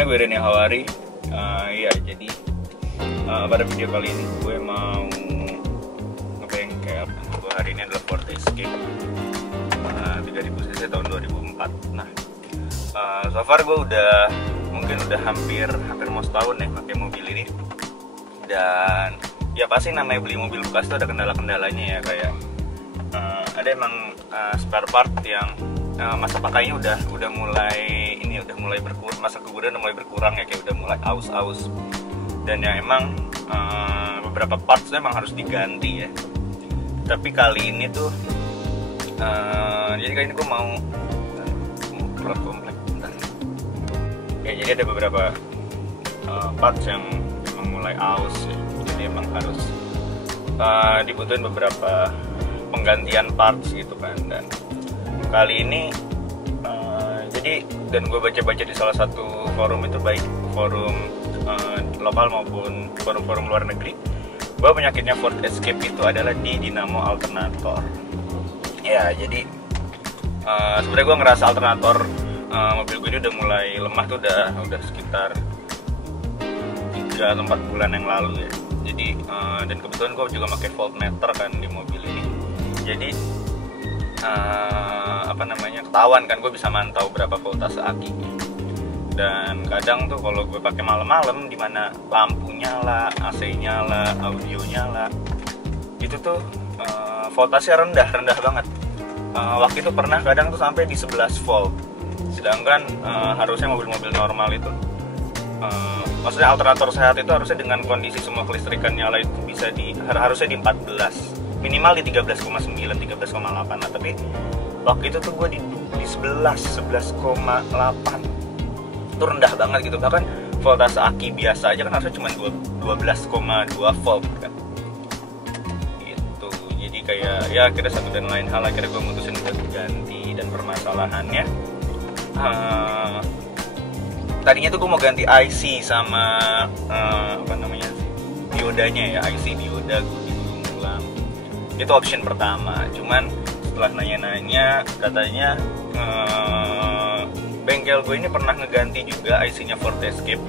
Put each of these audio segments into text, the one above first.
semuanya, gue Rene Hawari. Ya jadi pada video kali ini gue mau ngebengkel. Gue hari ini adalah Ford Escape 3000 cc tahun 2004. Nah, so far gue mungkin udah hampir mau setahun ya pakai mobil ini. Dan ya pasti namanya beli mobil bekas tuh ada kendala-kendalanya ya, kayak ada emang spare part yang masa pakainya udah mulai berkurang, masa kegunaannya udah mulai berkurang ya, kayak udah mulai aus. Dan ya emang beberapa parts tuh emang harus diganti ya. Tapi kali ini tuh jadi kali ini gue mau keluar komplek bentar. Ya, jadi ada beberapa parts yang emang mulai aus ya. Jadi emang harus dibutuhin beberapa penggantian parts gitu kan. Dan kali ini dan gue baca-baca di salah satu forum itu, baik forum lokal maupun forum-forum luar negeri, bahwa penyakitnya Ford Escape itu adalah di dinamo alternator. Ya jadi sebenarnya gue ngerasa alternator mobil gue ini udah mulai lemah tuh udah sekitar 3 atau 4 bulan yang lalu ya. Jadi dan kebetulan gue juga pakai voltmeter kan di mobil ini. Jadi ketahuan kan, gue bisa mantau berapa voltase aki. Dan kadang tuh kalau gue pakai malam-malam, dimana lampu nyala, AC nyala, audio nyala, itu tuh voltase rendah banget. Waktu itu pernah kadang tuh sampai di 11 volt. Sedangkan harusnya mobil-mobil normal itu maksudnya alternator sehat itu harusnya dengan kondisi semua kelistrikan nyala itu bisa harusnya di 14, minimal di 13,9, 13,8. Nah, tapi waktu itu tuh gue di 11,8. Itu rendah banget gitu. Bahkan voltase aki biasa aja kan harusnya cuma 12,2 volt kan. Gitu. Jadi kayak ya akhirnya satu dan lain hal akhirnya gue mutusin buat ganti. Dan permasalahannya tadinya tuh gue mau ganti IC sama diodanya ya, IC dioda gue digulung ulang. Itu option pertama. Cuman setelah nanya-nanya katanya bengkel gue ini pernah ngeganti juga IC-nya Ford Escape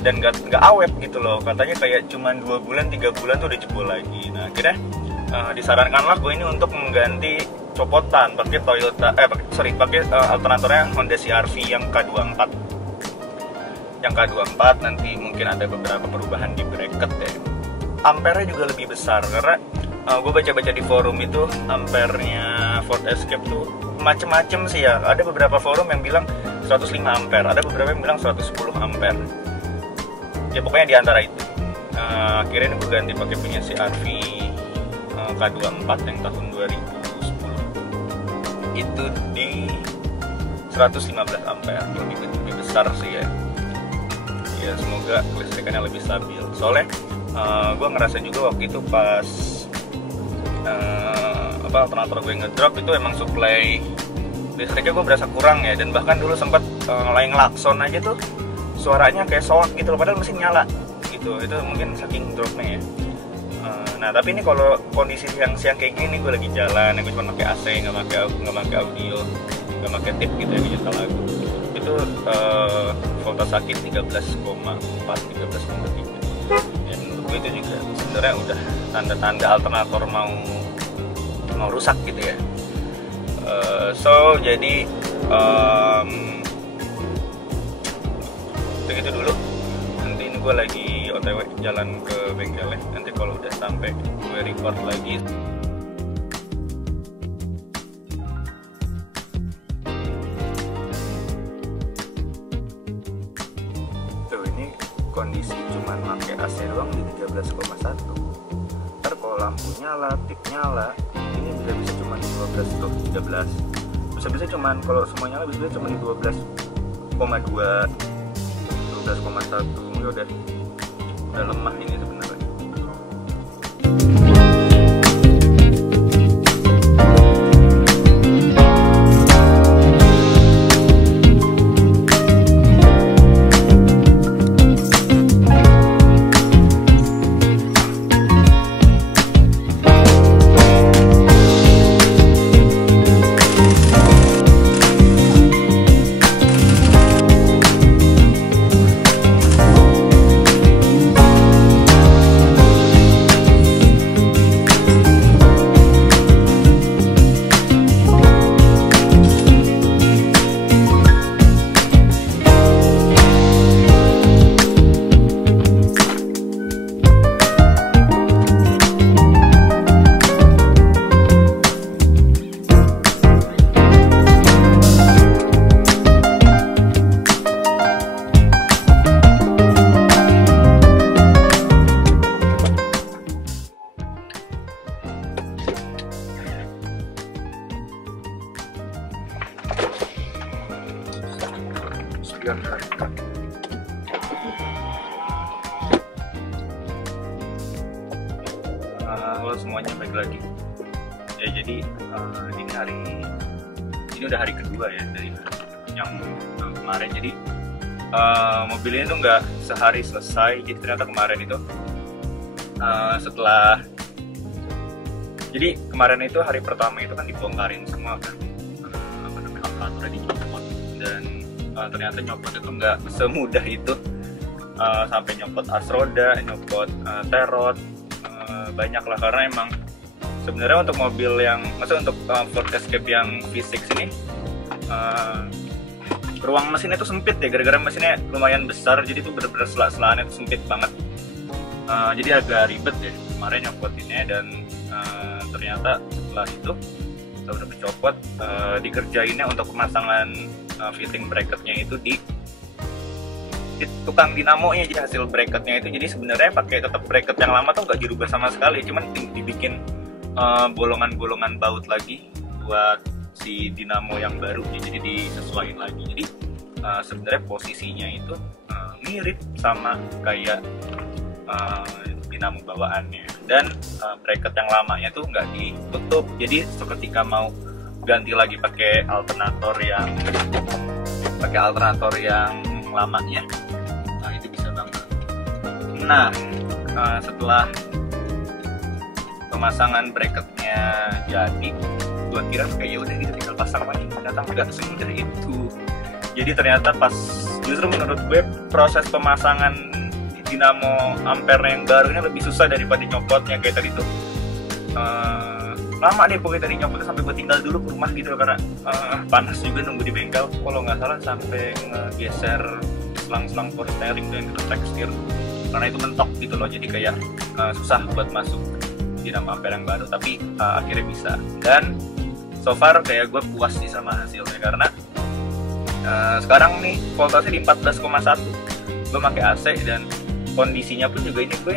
dan nggak awet gitu loh. Katanya kayak cuman 2 bulan 3 bulan tuh udah jebol lagi. Nah akhirnya disarankanlah gue ini untuk mengganti copotan pakai pakai alternatornya Honda CR-V yang K24. Yang K24 nanti mungkin ada beberapa perubahan di bracket ya. Ampernya juga lebih besar karena gue baca-baca di forum itu ampernya Ford Escape tuh macem-macem sih ya. Ada beberapa forum yang bilang 105 ampere, ada beberapa yang bilang 110 ampere. Ya pokoknya di antara itu. Akhirnya gue ganti pakai punya CR-V K24 yang tahun 2010. Itu di 115 ampere, lebih besar sih ya. Ya semoga kelistrikannya lebih stabil. Soalnya gue ngerasa juga waktu itu pas alternator gue ngedrop itu emang supply listriknya gue berasa kurang ya. Dan bahkan dulu sempat ngelain klakson aja tuh suaranya kayak soak gitu loh, padahal mesin nyala gitu. Itu mungkin saking dropnya ya. Nah tapi ini kalau kondisi siang kayak gini, gue lagi jalan, gue cuma pakai AC, nggak pakai audio, nggak pakai tip gitu ya, nyetel lagu. Itu voltase sakit 13,4, 13,3. Dan menurut gue itu juga sebenarnya udah tanda-tanda alternator mau rusak gitu ya. Jadi begitu dulu. Nanti ini gue lagi OTW jalan ke bengkelnya. Nanti kalau udah sampai gue record lagi. Tuh ini kondisi cuman pakai AC doang di 13,1. Ntar kalau lampu nyala, tip nyala, ini bisa cuma di 12 tuh, 13. Bisa cuman kalau semua nyala bisa cuma di 12,2, 12,1. Ini udah lemah ini sebenarnya. Halo semuanya, balik lagi. Ya jadi ini udah hari kedua ya dari yang kemarin. Jadi mobil ini tuh nggak sehari selesai. Jadi ternyata kemarin itu jadi kemarin itu hari pertama itu kan dibongkarin semua kan, aparaturnya dicopot, dan ternyata nyopot itu nggak semudah itu. Sampai nyopot as roda, nyopot terot, banyak lah, karena emang sebenarnya untuk mobil yang, maksudnya untuk Ford Escape yang V6 ini ruang mesinnya itu sempit ya, gara-gara mesinnya lumayan besar, jadi itu bener-bener sela-selaannya itu sempit banget. Jadi agak ribet ya kemarin nyopotinnya, dan ternyata setelah itu setelah udah dicopot, dikerjainnya untuk pemasangan fitting bracketnya itu di tukang dinamonya. Jadi hasil bracketnya itu, jadi sebenarnya pakai tetap bracket yang lama tuh nggak dirubah sama sekali, cuman dibikin bolongan-bolongan baut lagi buat si dinamo yang baru, jadi disesuaikan lagi. Jadi sebenarnya posisinya itu mirip sama kayak dinamo bawaannya, dan bracket yang lamanya tuh nggak ditutup. Jadi ketika mau ganti lagi pakai alternator yang lamanya, nah itu bisa banget. Nah setelah pemasangan bracketnya jadi, gua kira kayak udah gitu tinggal pasang lagi, ternyata nggak semudah itu. Jadi ternyata justru menurut gue proses pemasangan dinamo ampere yang baru ini lebih susah daripada nyopotnya. Kayak tadi tuh lama deh pokoknya tadi nyopotnya, sampai gue tinggal dulu ke rumah gitu karena panas juga nunggu di bengkel. Kalau nggak salah sampai ngegeser selang-selang power steering dan ketek setir karena itu mentok gitu loh. Jadi kayak susah buat masuk dinamo ampere yang baru, tapi akhirnya bisa. Dan so far kayak gue puas sih sama hasilnya, karena sekarang nih voltasenya di 14,1, gue pakai AC, dan kondisinya pun juga ini gue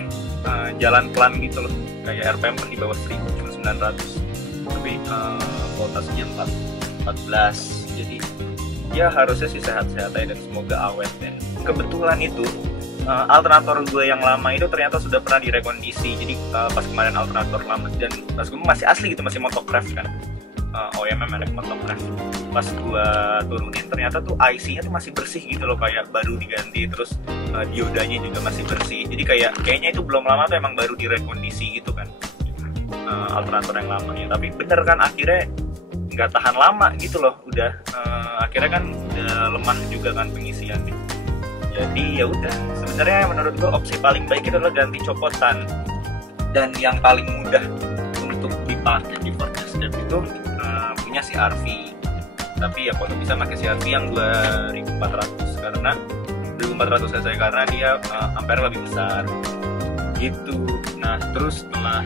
jalan pelan gitu loh, kayak RPM pun di bawah 1000, cuma 900, tapi voltasenya 14, jadi ya harusnya sih sehat-sehat aja dan semoga awet. Dan kebetulan itu alternator gue yang lama itu ternyata sudah pernah direkondisi. Jadi pas kemarin alternator lama, dan pas gue masih asli gitu, masih motocraft kan, OEM merek motocraft, pas gue turunin ternyata tuh IC-nya tuh masih bersih gitu loh, kayak baru diganti. Terus diodanya juga masih bersih, jadi kayaknya itu belum lama tuh emang baru direkondisi gitu kan, alternator yang lamanya. Tapi bener kan akhirnya nggak tahan lama gitu loh, udah akhirnya kan udah lemah juga kan pengisiannya. Jadi ya udah, sebenarnya menurut gue opsi paling baik itu adalah ganti copotan, dan yang paling mudah untuk dipakai di Ford Escape itu punya CR-V. Tapi ya kalau bisa pakai CR-V yang 2400, karena 2400 cc, karena dia ampere lebih besar gitu. Nah terus setelah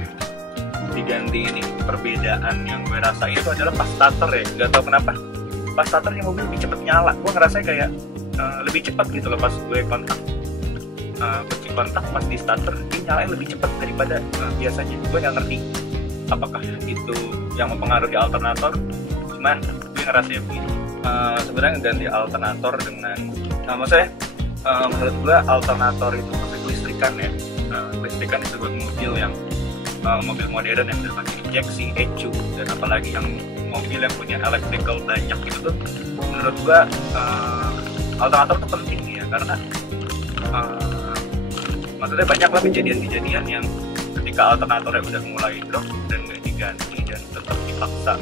diganti ini, perbedaan yang gue rasain itu adalah pas starter ya. Gak tau kenapa pas starternya mobil lebih cepet nyala. Gue ngerasa kayak lebih cepat gitu loh pas gue kunci kontak pas di starter, dia nyalain lebih cepat daripada biasanya. Gue nggak ngerti apakah itu yang mempengaruhi alternator, cuman gue ngerasa begini. Sebenarnya ganti alternator dengan maksudnya menurut gue alternator itu pakai kelistrikan ya. Kelistrikan itu buat mobil yang mobil modern yang udah pakai injeksi, ECU, dan apalagi yang mobil yang punya electrical banyak gitu tuh, menurut gue alternator itu penting ya, karena maksudnya banyak lah kejadian-kejadian yang ketika alternatornya udah mulai drop dan nggak diganti dan tetap dipaksa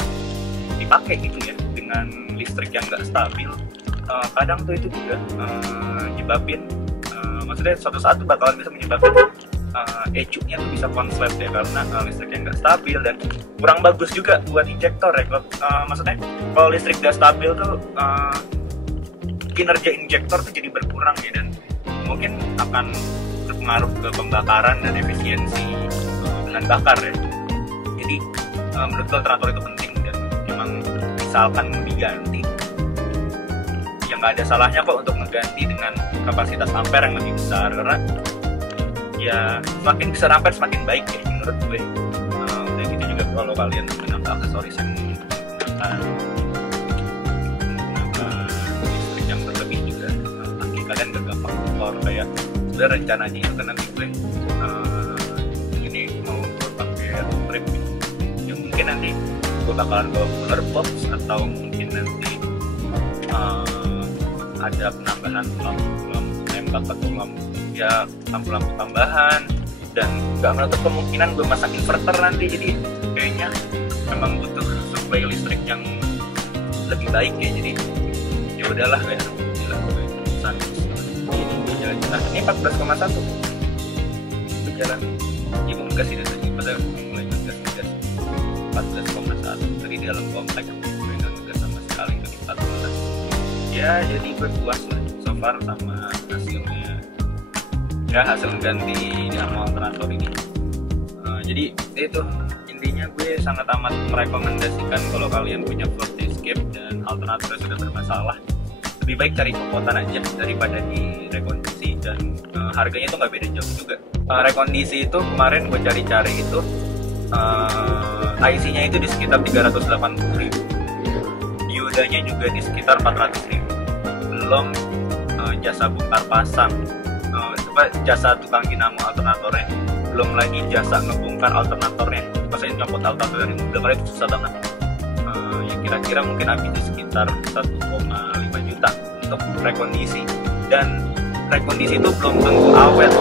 dipakai gitu ya dengan listrik yang nggak stabil, kadang tuh itu juga nyebabin maksudnya suatu saat tuh bakalan bisa menyebabkan ECU-nya tuh bisa konslet ya, karena listrik yang nggak stabil dan kurang bagus juga buat injektor ya. Maksudnya kalau listrik nggak stabil tuh kinerja injektor tuh jadi berkurang ya, dan mungkin akan berpengaruh ke pembakaran dan efisiensi bahan bakar ya. Jadi menurut gue alternator itu penting, dan memang misalkan diganti ya nggak ada salahnya kok untuk mengganti dengan kapasitas ampere yang lebih besar, karena ya semakin besar ampere semakin baik ya menurut gue. Udah gitu juga kalau kalian menambah aksesoris yang menggunakan listrik yang berlebih juga Udah rencananya itu kan nanti gue ini mau gue pakai trip yang mungkin nanti gue bakalan bawa cooler box, atau mungkin nanti ada penambahan lampu nembak atau lampu tambahan, dan nggak menutup kemungkinan gue masang inverter nanti. Jadi kayaknya memang butuh supply listrik yang lebih baik ya. Jadi ya udahlah kayak dilakukan ini jalan-jalan. Ini 14,1 berjalan ya ngegas sih tadi, padahal mulai ngegas 14,1 tadi di dalam komplek gue nggak ngegas sama sekali ke 14 ya. Jadi gue puas lah so far sama hasilnya ya, hasil ganti dinamo alternator ini. Jadi itu intinya, gue sangat amat merekomendasikan kalau kalian punya Ford Escape dan alternatornya sudah bermasalah, lebih baik cari kokotan aja daripada di rekondisi, dan harganya itu nggak beda jauh juga. Rekondisi itu kemarin gue cari-cari itu IC-nya itu di sekitar 380.000, diodanya juga di sekitar 400.000, belum jasa bongkar pasang, jasa tukang dinamo alternatornya, belum lagi jasa ngebongkar alternatornya. Maksudnya nyopot alternator dari mobil, karena itu susah banget. Ya kira-kira mungkin habisnya sekitar 1,5 juta untuk rekondisi, dan rekondisi itu belum tentu awet.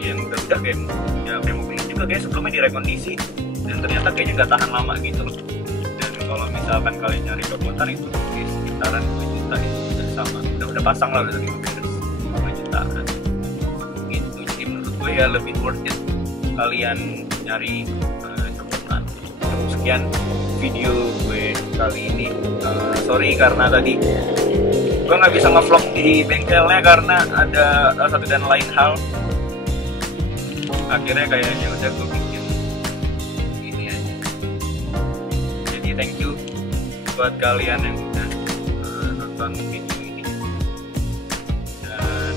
Yang udah kayak mobil juga kayak sebelumnya direkondisi dan ternyata kayaknya nggak tahan lama gitu loh. Dan kalau misalkan kalian nyari kokotan itu di sekitaran 2 juta itu udah sama, udah pasang lah, udah 5 beres 2 juta gitu. Jadi menurut gue ya lebih worth it kalian nyari kokotan. Sekian video gue kali ini. Sorry karena tadi gue nggak bisa ngevlog di bengkelnya karena ada satu dan lain hal. Akhirnya kayaknya udah gue bikin ini aja. Jadi thank you buat kalian yang udah nonton video ini, dan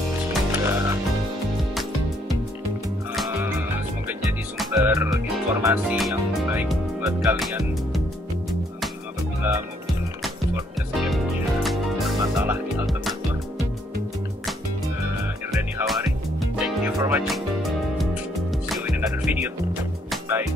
semoga jadi sumber informasi yang baik buat kalian apabila mobil Ford Escape-nya bermasalah di alternator. Irdani Hawari, thank you for watching. See you in another video. Bye.